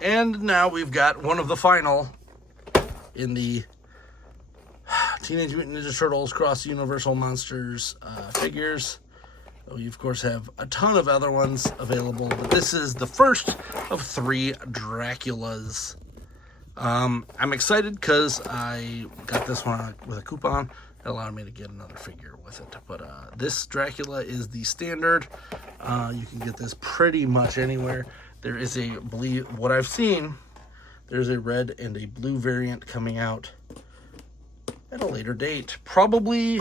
And now we've got one of the final in the Teenage Mutant Ninja Turtles Cross Universal Monsters figures. We, of course, have a ton of other ones available, but this is the first of 3 Draculas. I'm excited because I got this one with a coupon that allowed me to get another figure with it. But this Dracula is the standard. You can get this pretty much anywhere. There is a, believe what I've seen, there's a red and a blue variant coming out at a later date. Probably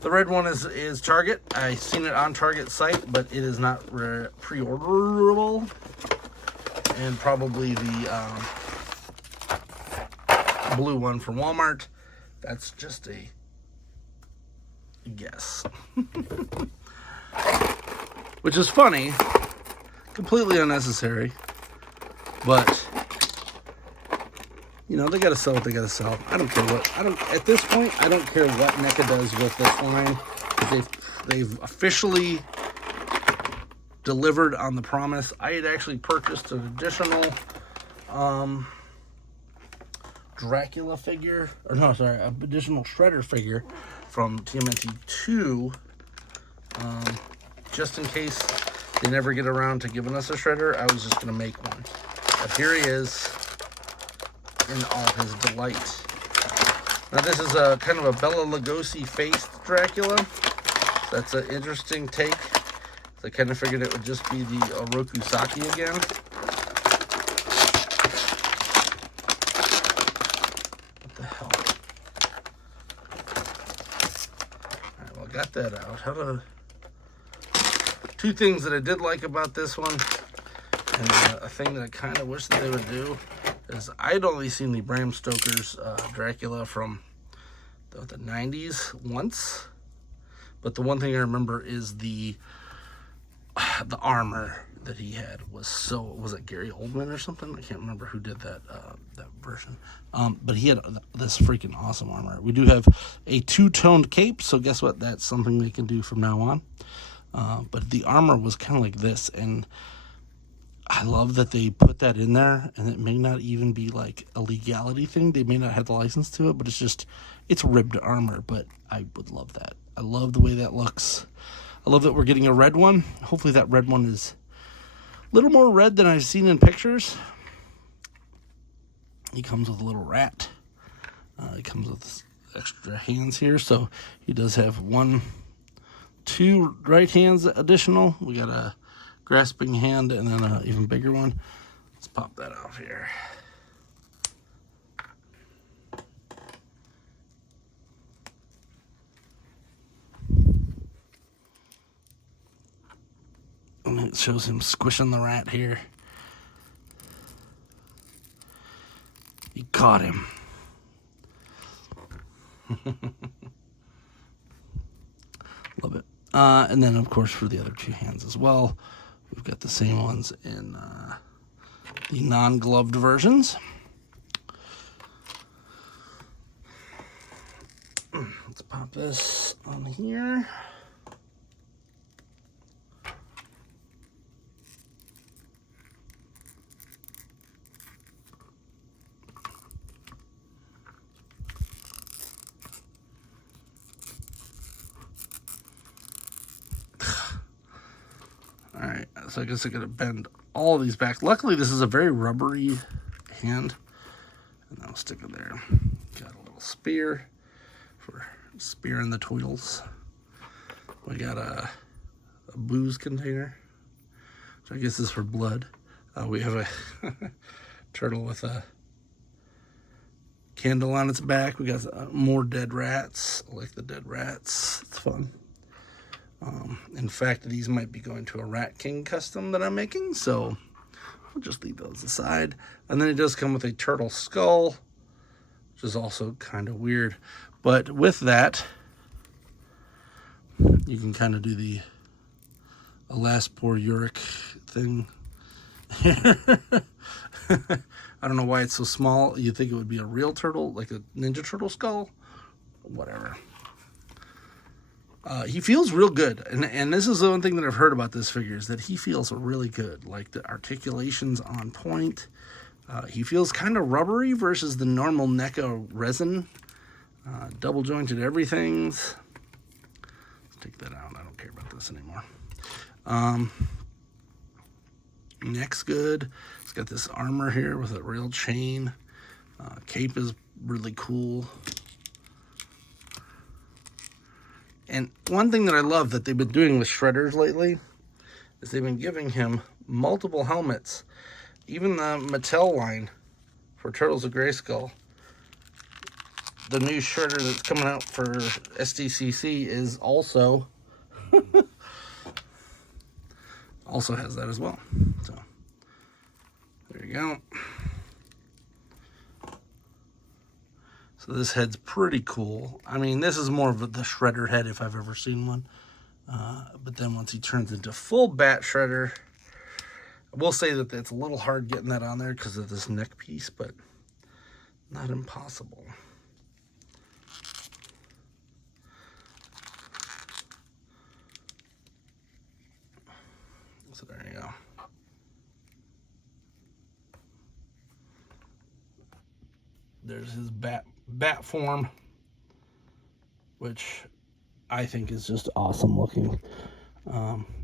the red one is Target. I've seen it on Target's site, but it is not pre-orderable. And probably the blue one from Walmart. That's just a guess. Which is funny. Completely unnecessary. But you know, they gotta sell what they gotta sell. I don't care what, at this point, I don't care what Neca does with this line. They've officially delivered on the promise. I had actually purchased an additional Dracula figure, or no, sorry, an additional Shredder figure from TMNT 2, just in case they never get around to giving us a Shredder. I was just gonna make one. But here he is, in all his delight. Now this is a kind of a Bela Lugosi faced Dracula. So that's an interesting take. So I kind of figured it would just be the Oroku Saki again. What the hell? Alright, well, got that out. Two things that I did like about this one, and a thing that I kind of wish that they would do, is I'd only seen the Bram Stoker's Dracula from the 90s once, but the one thing I remember is the armor that he had was it Gary Oldman or something? I can't remember who did that version. But he had this freaking awesome armor. We do have a 2-toned cape, so guess what? That's something they can do from now on. But the armor was kind of like this, and I love that they put that in there, and it may not even be like a legality thing. They may not have the license to it, but it's ribbed armor, but I would love that. I love the way that looks. I love that we're getting a red one. Hopefully that red one is a little more red than I've seen in pictures. He comes with a little rat. He comes with extra hands here, so he does have 2 right hands additional. We got a grasping hand and then an even bigger one. Let's pop that off here. And it shows him squishing the rat here. He caught him. Love it. And then, of course, for the other 2 hands as well, we've got the same ones in the non-gloved versions. Let's pop this on here. Alright, so I guess I gotta bend all these back. Luckily, this is a very rubbery hand. And I'll stick it there. Got a little spear for spearing the turtles. We got a booze container, which I guess is for blood. We have a turtle with a candle on its back. We got more dead rats. I like the dead rats. It's fun. In fact, these might be going to a Rat King custom that I'm making, so I'll just leave those aside. And then it does come with a turtle skull, which is also kind of weird. But with that, you can kind of do the Alas Poor Yorick thing. I don't know why it's so small. You'd think it would be a real turtle, like a Ninja Turtle skull. Whatever. He feels real good, and this is the one thing that I've heard about this figure, is that he feels really good. Like, the articulation's on point. He feels kind of rubbery versus the normal Neca resin. Double jointed everything's. Let's take that out. I don't care about this anymore. Neck's good. It's got this armor here with a rail chain. Cape is really cool. And one thing that I love that they've been doing with Shredders lately is they've been giving him multiple helmets. Even the Mattel line for Turtles of Grayskull, the new Shredder that's coming out for SDCC is also also has that as well. So there you go. So this head's pretty cool. I mean, this is more of the Shredder head if I've ever seen one. But then once he turns into full Bat Shredder, I will say that it's a little hard getting that on there because of this neck piece, but not impossible. So there you go. There's his bat form, which I think is just awesome looking.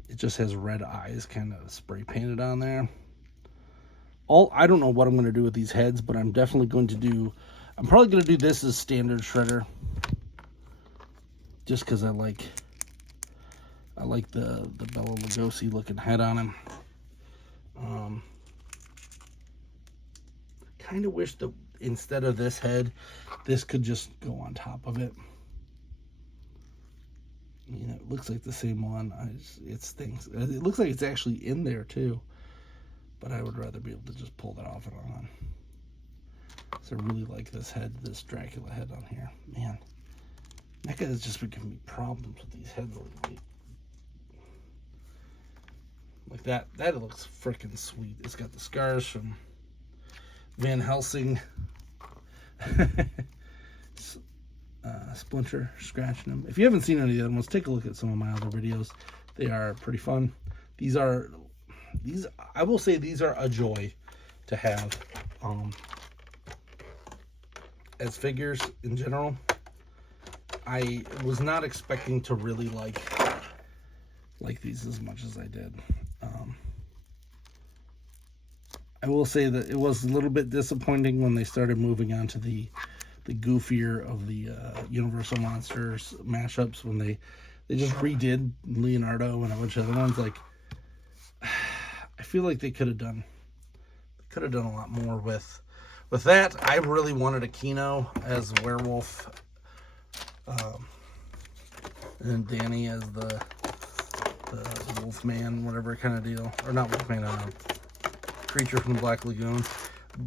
It just has red eyes kind of spray painted on there. I don't know what I'm going to do with these heads, but I'm definitely going to do, I'm probably going to do this as standard Shredder, just because I like the Bela Lugosi looking head on him. Kind of wish that instead of this head, this could just go on top of it. You know, it looks like the same one. It stinks. It looks like it's actually in there too, but I would rather be able to just pull that off and on. So I really like this head, this Dracula head on here. Man, Neca has just been giving me problems with these heads lately. Like that looks freaking sweet. It's got the scars from Van Helsing. Splinter scratching them. If you haven't seen any of the other ones, take a look at some of my other videos. They are pretty fun. These I will say these are a joy to have as figures in general. I was not expecting to really like these as much as I did. I will say that it was a little bit disappointing when they started moving on to the goofier of the Universal Monsters mashups, when they just redid Leonardo and a bunch of other ones. Like, I feel like they could have done a lot more with that. I really wanted a Kino as a werewolf, and Danny as the Wolfman, whatever kind of deal, or not Wolfman, Creature from the Black Lagoon.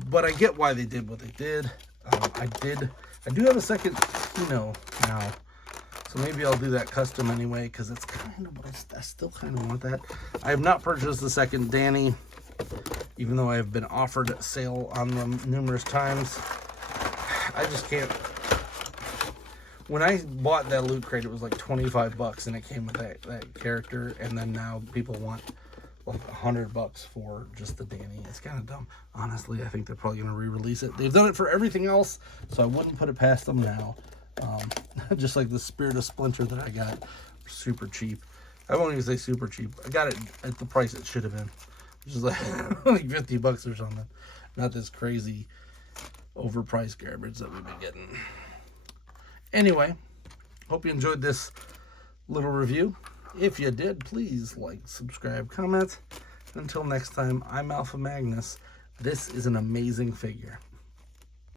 But I get why they did what they did. I do have a second Kino now, so maybe I'll do that custom anyway, because it's kind of what I still kind of want that. I have not purchased the second Danny, even though I have been offered a sale on them numerous times. I just can't. When I bought that Loot Crate, it was like $25, and it came with that character, and then now people want like $100 for just the Danny. It's kind of dumb. Honestly, I think they're probably going to re-release it. They've done it for everything else, so I wouldn't put it past them now. Just like the Spirit of Splinter that I got, super cheap. I won't even say super cheap. I got it at the price it should have been, which is like $50 or something. Not this crazy overpriced garbage that we've been getting. Anyway, hope you enjoyed this little review. If you did, please like, subscribe, comment. Until next time, I'm Alpha Magnus. This is an amazing figure.